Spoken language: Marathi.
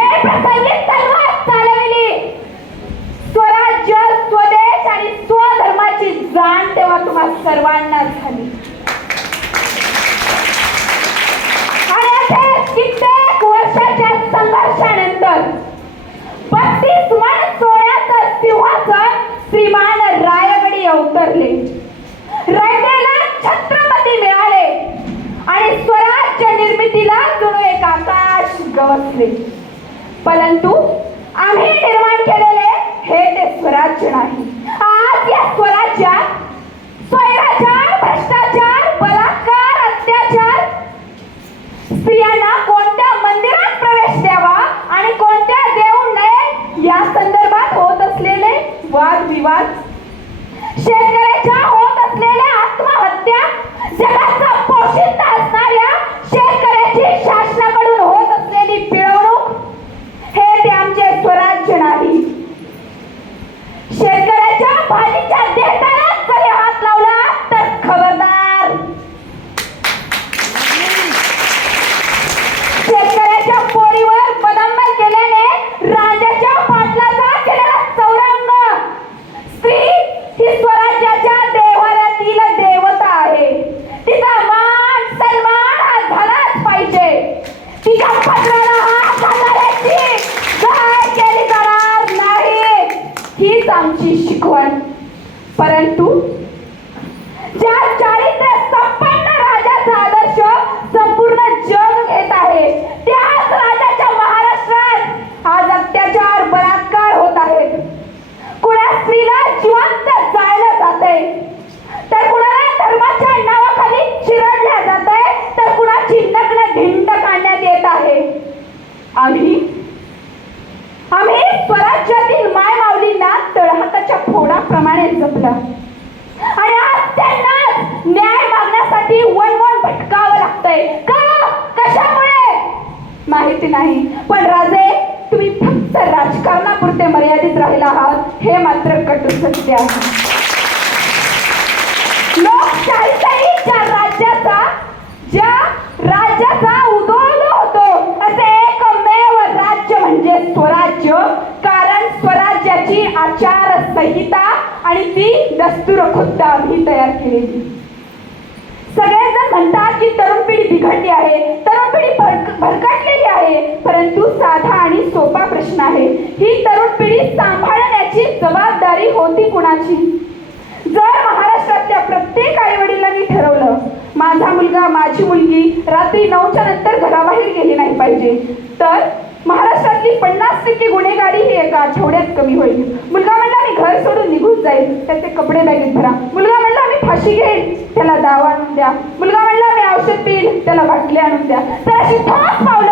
वेळ प्रसंगी तलवार चालवली. स्वराज्य, स्वदेश आणि स्वधर्माची जाण तेव्हा तुम्हा सर्वांना झाली. आणि असे कित्येक वर्षाच्या संघर्षानंतर 32 मन सोन्याचं सिंहासन श्रीमान रायगडी अवतरले. रायगडला छत्रपती मिळाले आणि स्वराज्य निर्मितीला जणू एक आकाश गवसले. परंतु आम्ही निर्माण केलेले हे ते स्वराज्य नाही. आज या स्वराज्यात स्वैराचार, भ्रष्टाचार, बलात्कार, अत्याचार, स्त्रियांना कोणत्या मंदिरात प्रवेश द्यावा आणि कोणत्या देऊ नये या संदर्भात होत असलेले वादविवाद, शेतकऱ्याच्या होत असलेल्या आत्महत्या, जगाचा पोशिंदा असणाऱ्या शेतकऱ्याची शासनाकडून होत असलेली पिळवणूक, हे ते आमचे स्वराज्य नाही. शेतकऱ्याच्या भाजीच्या देठाला जरी हात लावला तर खबरदार. शेतकऱ्याच्या पोळीवर बदामन केल्याने राजाच्या पाटलाचा केलेला चौरंग. स्त्री ही स्वराज्याच्या देव्हाऱ्यातील देवता आहे. तिचा मान सन्मान हा झालाच पाहिजे. तिच्या पत्राला हात घालणाऱ्याची गाय केली जाणार नाही, हीच आमची शिकवण. परंतु ज्या चारित्र्य संपन्न राजाचा आदर्श संपूर्ण जग घेत आहे, त्याच राजाच्या महाराष्ट्रात आज अत्याचार, बलात्कार होत आहेत. कुणा स्त्रीला जिवंत जाळलं जाते, तर कुणाला धर्माच्या नावाखाली चिरडल्या जाते, तर कुणाची नग्न धिंड काढण्यात येत आहे. आम्ही स्वराज्यातील माय माऊलींना तळहाताच्या फोडाप्रमाणे जपलं आणि आज त्यांना न्याय मागण्यासाठी वणवण भटकावं लागतंय. का, कशामुळे माहिती नाही. पण राजे, तुम्ही फक्त राजकारणापुरते मर्यादित राहिला आहात हे मात्र कटू सत्य आहे. लोकशाहीचाही ज्या राज्याचा उदोउदो होतो असे एकमेव राज्य म्हणजे स्वराज्य. कारण स्वराज्याची आचारसंहिता आणि ती दस्तूर खुद्द आम्ही तयार केलेली. सगळेजण म्हणतात की तरुण पिढी बिघडली आहे, तरुण पिढी भरकटलेली आहे. परंतु साधा आणि सोपा प्रश्न आहे, ही तरुण पिढी सांभाळण्याची जबाबदारी होती कुणाची? जर महाराष्ट्रातल्या प्रत्येक आईवडिलांनी ठरवलं माझा मुलगा, माझी मुलगी रात्री 9च्या नंतर घराबाहेर गेली नाही पाहिजे, तर महाराष्ट्रातली 50% गुन्हेगारी ही एका आठवड्यात कमी होईल. मुलगा म्हणला मी घर सोडून निघून जाईल, त्याचे कपडे बॅगेत भरा. मुलगा म्हणला मी फाशी घेईन, त्याला दावा आणून द्या. मुलगा म्हणला मी औषध पिईल, त्याला बाटली आणून द्या. तर अशी ठोस पावलं